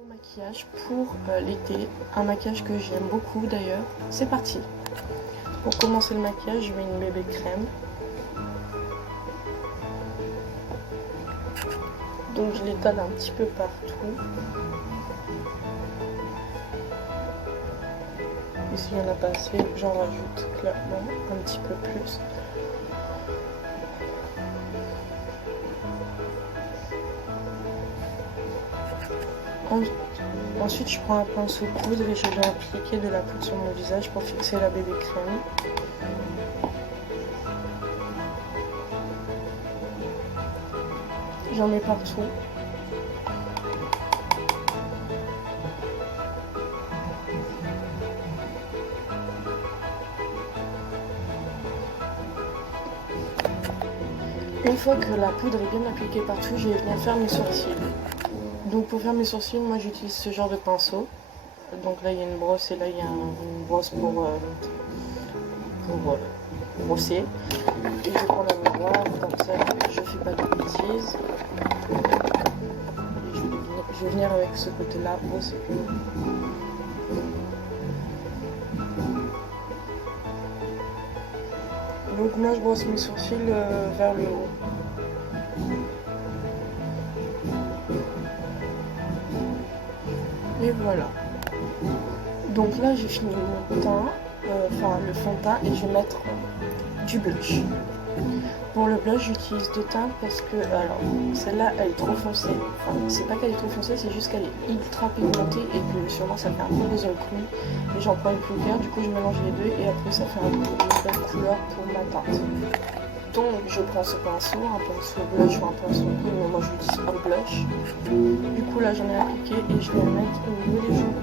au maquillage pour l'été, un maquillage que j'aime beaucoup d'ailleurs. C'est parti. Pour commencer le maquillage, je mets une bébé crème. Donc je l'étale un petit peu partout. Et s'il n'y en a pas assez, j'en rajoute clairement un petit peu plus. Ensuite, je prends un pinceau poudre et je vais appliquer de la poudre sur mon visage pour fixer la bébé crème. J'en mets partout. Une fois que la poudre est bien appliquée partout, je vais venir faire mes sourcils. Donc pour faire mes sourcils, moi j'utilise ce genre de pinceau. Donc là il y a une brosse et là il y a une brosse pour brosser. Et je vais prendre un miroir, comme ça je fais pas de bêtises. Et je vais venir avec ce côté-là aussi. Donc moi je brosse mes sourcils vers le haut. Et voilà. Donc là j'ai fini mon teint, le fond de teint, et je vais mettre du blush. Pour le blush j'utilise deux teintes parce que celle-là elle est trop foncée. Enfin c'est pas qu'elle est trop foncée, c'est juste qu'elle est ultra pigmentée et que sûrement ça fait un peu rose cru. Et j'en prends une plus claire, du coup je mélange les deux et après ça fait une belle couleur pour ma teinte. Donc je prends ce pinceau, un pinceau blush ou un pinceau poudre, mais moi j'utilise un blush. Du coup là j'en ai appliqué et je vais le mettre au niveau des joues.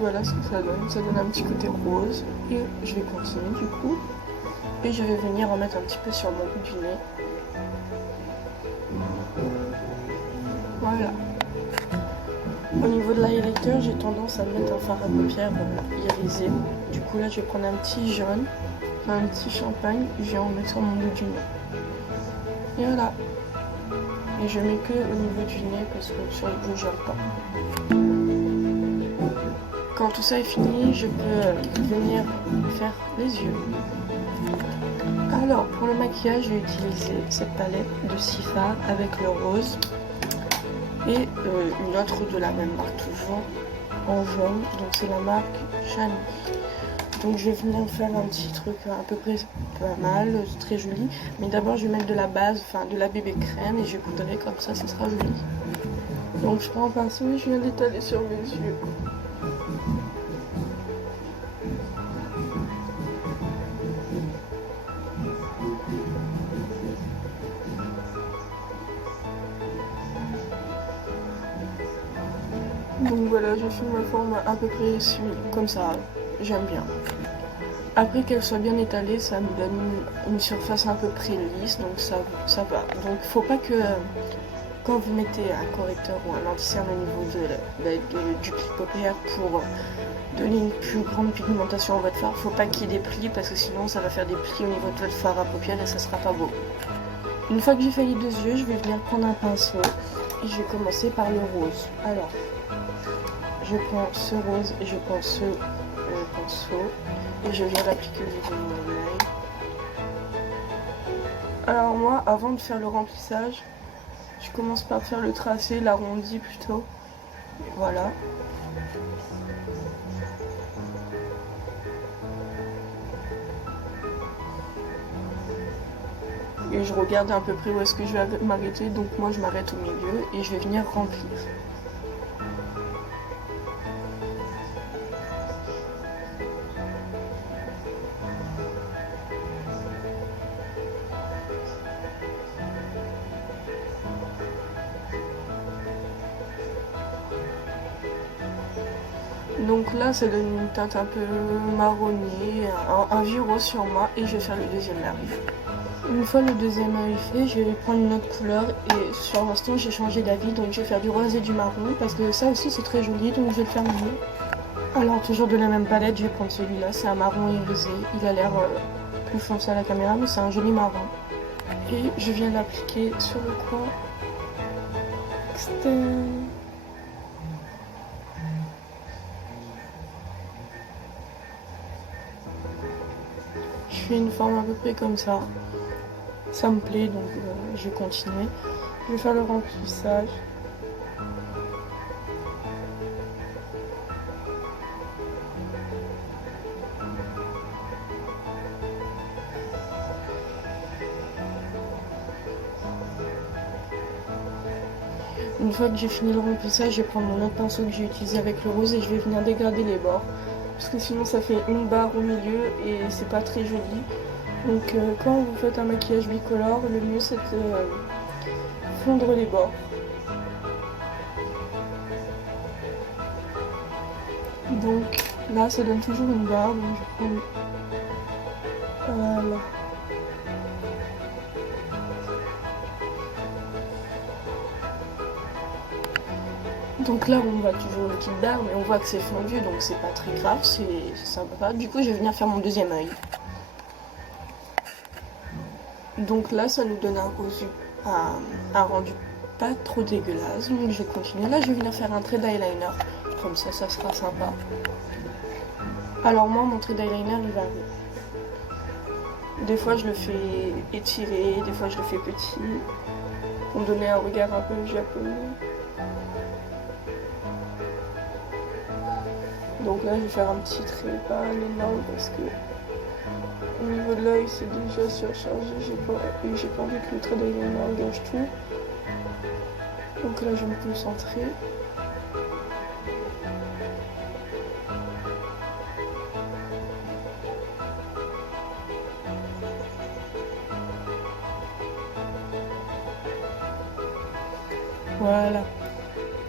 Voilà ce que ça donne un petit côté rose et je vais continuer du coup et je vais venir en mettre un petit peu sur mon bout du nez. Voilà. Au niveau de l'highlighter, j'ai tendance à mettre un fard à paupières irisé. Du coup là je vais prendre un petit jaune, un petit champagne, je vais en mettre sur mon bout du nez. Et voilà. Et je mets que au niveau du nez parce que sur le bout j'aime pas. Quand tout ça est fini, je peux venir faire les yeux. Alors, pour le maquillage, j'ai utilisé cette palette de 6 fards avec le rose et une autre de la même marque, toujours en jaune. Donc, c'est la marque Shani. Donc, je vais venir faire un petit truc à peu près pas mal, très joli. Mais d'abord, je vais mettre de la base, de la bébé crème et je vais poudrer comme ça sera joli. Donc, je prends un pinceau et je viens d'étaler sur mes yeux. Donc voilà, je fais ma forme à peu près comme ça, j'aime bien. Après qu'elle soit bien étalée, ça me donne une surface à peu près lisse, donc ça va. Donc faut pas que quand vous mettez un correcteur ou un anti-cerne au niveau du pli paupière pour donner une plus grande pigmentation à votre fard, faut pas qu'il y ait des plis parce que sinon ça va faire des plis au niveau de votre fard à paupières et ça sera pas beau. Une fois que j'ai fait les deux yeux, je vais venir prendre un pinceau et je vais commencer par le rose. Alors, je prends ce rose et je prends ce pinceau et je viens l'appliquer au niveau de mon œil. Alors moi, avant de faire le remplissage, je commence par faire le tracé, l'arrondi plutôt. Et voilà. Et je regarde à peu près où est-ce que je vais m'arrêter, donc moi je m'arrête au milieu et je vais venir remplir. Donc là ça donne une teinte un peu marronnée, un vieux rose sur moi et je vais faire le deuxième nerf. Une fois le deuxième œil fait, je vais prendre une autre couleur et sur l'instant j'ai changé d'avis, donc je vais faire du rose et du marron parce que ça aussi c'est très joli, donc je vais le faire mieux. Alors toujours de la même palette, je vais prendre celui-là, c'est un marron irisé, il a l'air plus foncé à la caméra mais c'est un joli marron. Et je viens l'appliquer sur le coin externe. Je fais une forme à peu près comme ça. Ça me plaît donc je vais continuer. Je vais faire le remplissage. Une fois que j'ai fini le remplissage, je vais prendre mon autre pinceau que j'ai utilisé avec le rose et je vais venir dégrader les bords. Parce que sinon ça fait une barre au milieu et c'est pas très joli. Donc quand vous faites un maquillage bicolore, le mieux c'est de fondre les bords. Donc là ça donne toujours une barre, donc je prends... Voilà. Donc là on voit toujours une petite barre, mais on voit que c'est fondu, donc c'est pas très grave, c'est sympa. Du coup je vais venir faire mon deuxième œil. Donc là ça nous donne un rendu pas trop dégueulasse, donc je vais continuer. Là je vais venir faire un trait d'eyeliner, comme ça sera sympa. Alors moi mon trait d'eyeliner il varie. Des fois je le fais étirer, des fois je le fais petit, pour me donner un regard un peu japonais. Donc là je vais faire un petit trait, pas énorme parce que au niveau de l'œil c'est déjà surchargé, j'ai pas envie que le trait d'eyeliner gâche tout. Donc là je vais me concentrer. Voilà.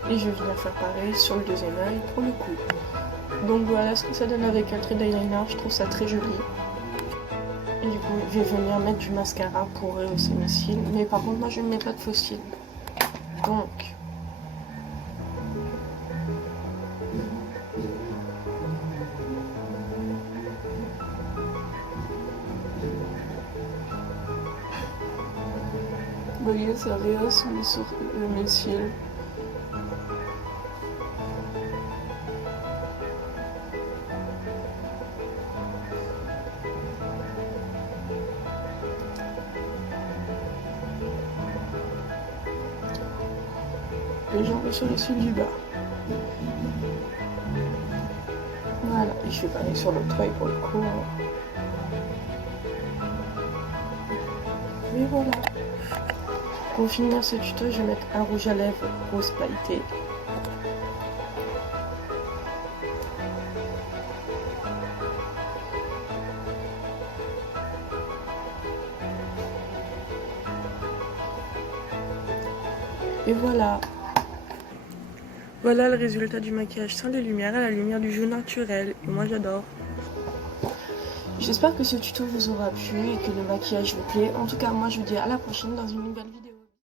Et je vais venir faire pareil sur le deuxième œil pour le coup. Donc voilà ce que ça donne avec un trait d'eyeliner, je trouve ça très joli. Et du coup je vais venir mettre du mascara pour rehausser mes cils. Mais par contre moi je ne mets pas de faux cils. Donc vous voyez ça rehausse mes cils. Et j'en vais sur les cils du bas. Voilà, et je fais pareil sur l'autre œil pour le coup. Et voilà. Pour finir ce tuto, je vais mettre un rouge à lèvres rose pailleté. Et voilà. Voilà le résultat du maquillage sans les lumières, à la lumière du jaune naturel. Et moi j'adore. J'espère que ce tuto vous aura plu et que le maquillage vous plaît. En tout cas, moi je vous dis à la prochaine dans une nouvelle vidéo.